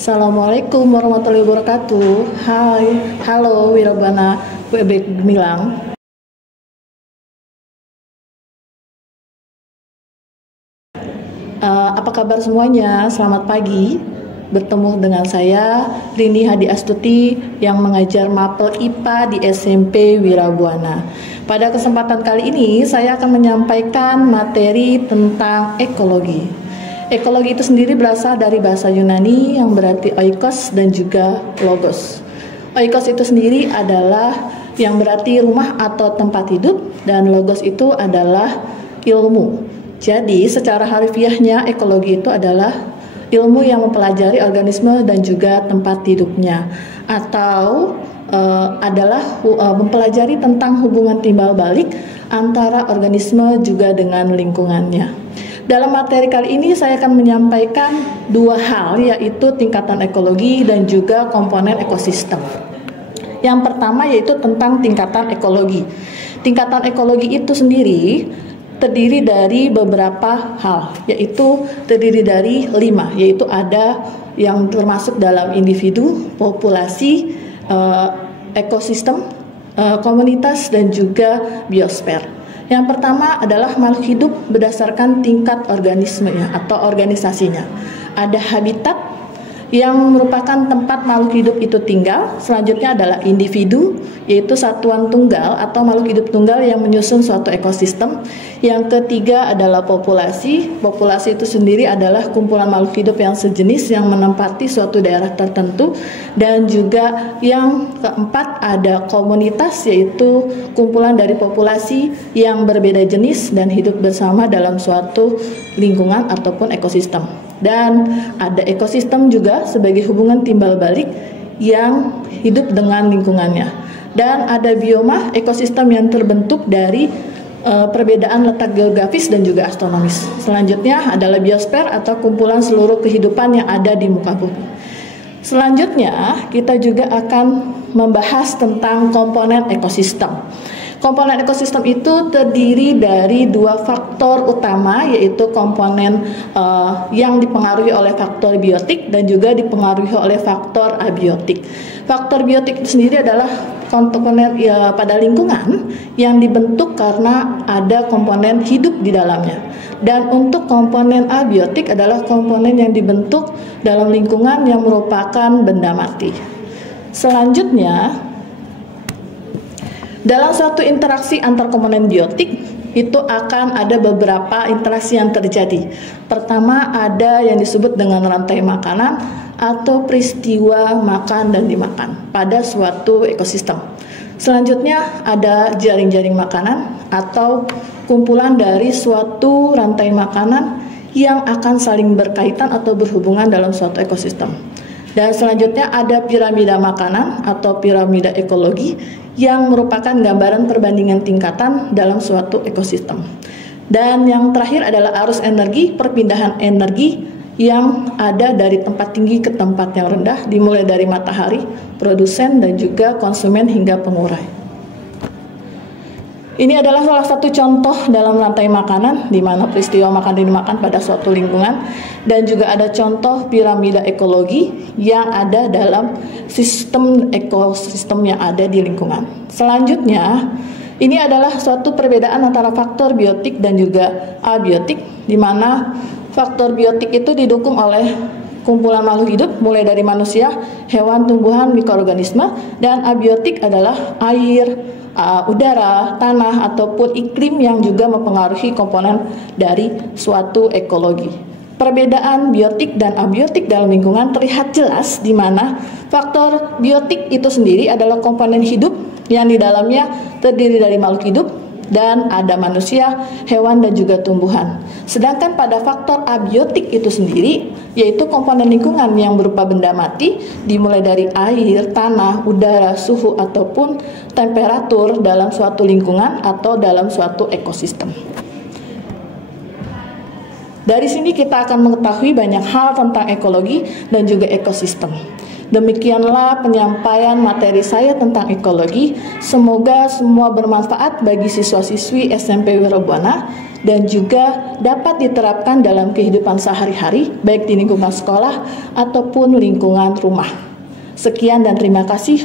Assalamualaikum warahmatullahi wabarakatuh. Hai, halo Wirabana WB Gemilang. Apa kabar semuanya? Selamat pagi. Bertemu dengan saya Rini Hadi Astuti yang mengajar mapel IPA di SMP Wirabuana. Pada kesempatan kali ini saya akan menyampaikan materi tentang ekologi. Ekologi itu sendiri berasal dari bahasa Yunani yang berarti oikos dan juga logos. Oikos itu sendiri adalah yang berarti rumah atau tempat hidup, dan logos itu adalah ilmu. Jadi secara harfiahnya ekologi itu adalah ilmu yang mempelajari organisme dan juga tempat hidupnya, atau adalah mempelajari tentang hubungan timbal balik antara organisme juga dengan lingkungannya. Dalam materi kali ini saya akan menyampaikan dua hal, yaitu tingkatan ekologi dan juga komponen ekosistem. Yang pertama yaitu tentang tingkatan ekologi. Tingkatan ekologi itu sendiri terdiri dari beberapa hal, yaitu terdiri dari 5, yaitu ada yang termasuk dalam individu, populasi, ekosistem, komunitas, dan juga biosfer. Yang pertama adalah makhluk hidup berdasarkan tingkat organismenya atau organisasinya. Ada habitat yang merupakan tempat makhluk hidup itu tinggal. Selanjutnya adalah individu, yaitu satuan tunggal atau makhluk hidup tunggal yang menyusun suatu ekosistem. Yang ketiga adalah populasi. Populasi itu sendiri adalah kumpulan makhluk hidup yang sejenis yang menempati suatu daerah tertentu. Dan juga yang keempat ada komunitas, yaitu kumpulan dari populasi yang berbeda jenis dan hidup bersama dalam suatu lingkungan ataupun ekosistem. Dan ada ekosistem juga sebagai hubungan timbal balik yang hidup dengan lingkungannya. Dan ada bioma, ekosistem yang terbentuk dari perbedaan letak geografis dan juga astronomis. Selanjutnya adalah biosfer atau kumpulan seluruh kehidupan yang ada di muka bumi. Selanjutnya kita juga akan membahas tentang komponen ekosistem. Komponen ekosistem itu terdiri dari dua faktor utama, yaitu komponen yang dipengaruhi oleh faktor biotik dan juga dipengaruhi oleh faktor abiotik. Faktor biotik itu sendiri adalah komponen pada lingkungan yang dibentuk karena ada komponen hidup di dalamnya. Dan untuk komponen abiotik adalah komponen yang dibentuk dalam lingkungan yang merupakan benda mati. Selanjutnya, dalam suatu interaksi antar komponen biotik itu akan ada beberapa interaksi yang terjadi. Pertama ada yang disebut dengan rantai makanan atau peristiwa makan dan dimakan pada suatu ekosistem. Selanjutnya ada jaring-jaring makanan atau kumpulan dari suatu rantai makanan yang akan saling berkaitan atau berhubungan dalam suatu ekosistem. Dan selanjutnya ada piramida makanan atau piramida ekologi yang merupakan gambaran perbandingan tingkatan dalam suatu ekosistem. Dan yang terakhir adalah arus energi, perpindahan energi yang ada dari tempat tinggi ke tempat yang rendah, dimulai dari matahari, produsen, dan juga konsumen hingga pengurai. Ini adalah salah satu contoh dalam rantai makanan, di mana peristiwa makan dan dimakan pada suatu lingkungan, dan juga ada contoh piramida ekologi yang ada dalam sistem ekosistem yang ada di lingkungan. Selanjutnya, ini adalah suatu perbedaan antara faktor biotik dan juga abiotik, di mana faktor biotik itu didukung oleh kumpulan makhluk hidup mulai dari manusia, hewan, tumbuhan, mikroorganisme, dan abiotik adalah air, udara, tanah, ataupun iklim yang juga mempengaruhi komponen dari suatu ekologi. Perbedaan biotik dan abiotik dalam lingkungan terlihat jelas di mana faktor biotik itu sendiri adalah komponen hidup yang di dalamnya terdiri dari makhluk hidup dan ada manusia, hewan, dan juga tumbuhan. Sedangkan pada faktor abiotik itu sendiri, yaitu komponen lingkungan yang berupa benda mati, dimulai dari air, tanah, udara, suhu, ataupun temperatur dalam suatu lingkungan atau dalam suatu ekosistem. Dari sini kita akan mengetahui banyak hal tentang ekologi dan juga ekosistem. Demikianlah penyampaian materi saya tentang ekologi. Semoga semua bermanfaat bagi siswa-siswi SMP Wirabuana. dan juga dapat diterapkan dalam kehidupan sehari-hari, baik di lingkungan sekolah ataupun lingkungan rumah. Sekian dan terima kasih.